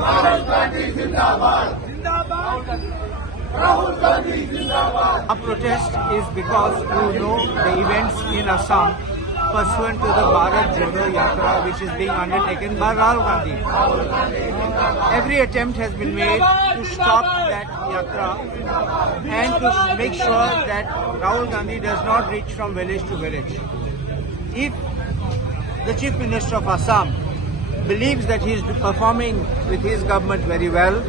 Rahul Gandhi Zindabad. Rahul Gandhi Zindabad. Our protest is because you know the events in Assam pursuant to the Bharat Jodo Yatra which is being undertaken by Rahul Gandhi. Every attempt has been made to stop that Yatra and to make sure that Rahul Gandhi does not reach from village to village. If the Chief Minister of Assam believes that he is performing with his government very well,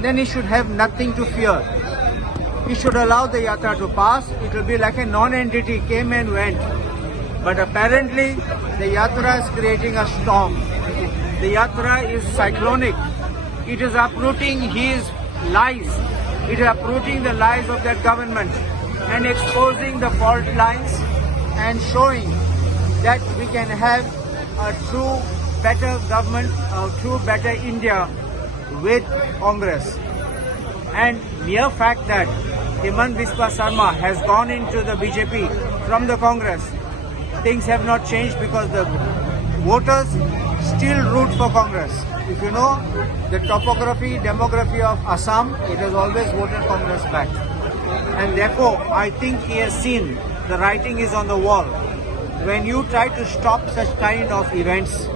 then he should have nothing to fear. He should allow the Yatra to pass. It will be like a non-entity, came and went. But apparently, the Yatra is creating a storm. The Yatra is cyclonic. It is uprooting his lies. It is uprooting the lies of that government and exposing the fault lines and showing that we can have a true better government, a true better India with Congress. And mere fact that Himant Biswa Sarma has gone into the BJP from the Congress, things have not changed because the voters still root for Congress. If you know the topography, demography of Assam, it has always voted Congress back. And therefore, I think he has seen the writing is on the wall. When you try to stop such kind of events,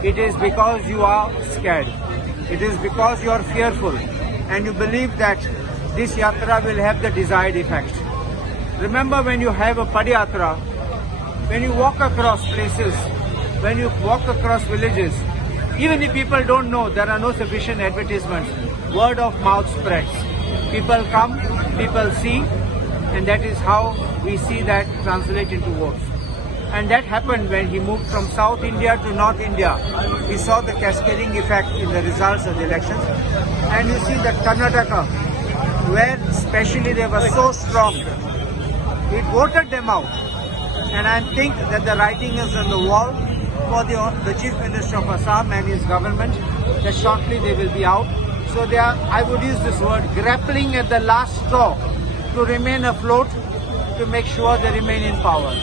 it is because you are scared. It is because you are fearful and you believe that this Yatra will have the desired effect. Remember, when you have a Padayatra, when you walk across places, when you walk across villages, even if people don't know, there are no sufficient advertisements, word of mouth spreads. People come, people see, and that is how we see that translate into votes. And that happened when he moved from South India to North India. We saw the cascading effect in the results of the elections. And you see that Karnataka, where especially they were so strong, it voted them out. And I think that the writing is on the wall for the Chief Minister of Assam and his government, that shortly they will be out. So they are, I would use this word, grappling at the last straw to remain afloat, to make sure they remain in power.